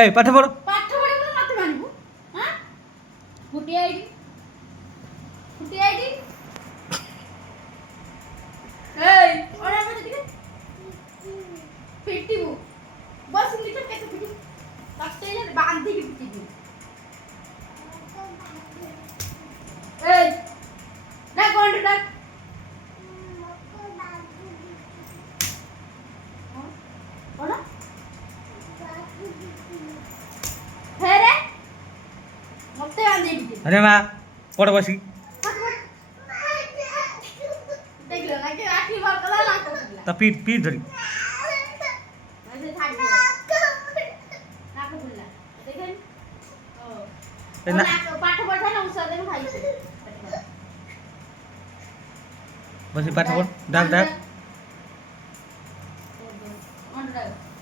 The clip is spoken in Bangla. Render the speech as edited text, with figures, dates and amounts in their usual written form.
এই পাঠ পড়ো। পাঠ পড়ে বলে মারতে মারিবো হ্যাঁ ফুটি আইডি এই ওরে আমাদের দিকে পিটিবু বস নিচে কেটে পিটিবু কাটতে এলে বাঁধ দিকে পিটিবু এই না কোন ডাক ওনা ফেরে মতে বাঁধ দিকে পিটিবু আরে মা পড়ো বসি। দেখলো নাকি আঠি বার কলা লাগতো তা পিঠ পিঠ ধরি। আচ্ছা থাকবে নাকো বুল্লা দেখেন ও এ না পাঠ পড়া না উসাদে খাইছে বসি পাঠ পড় ডাক ডাক। অন ডাক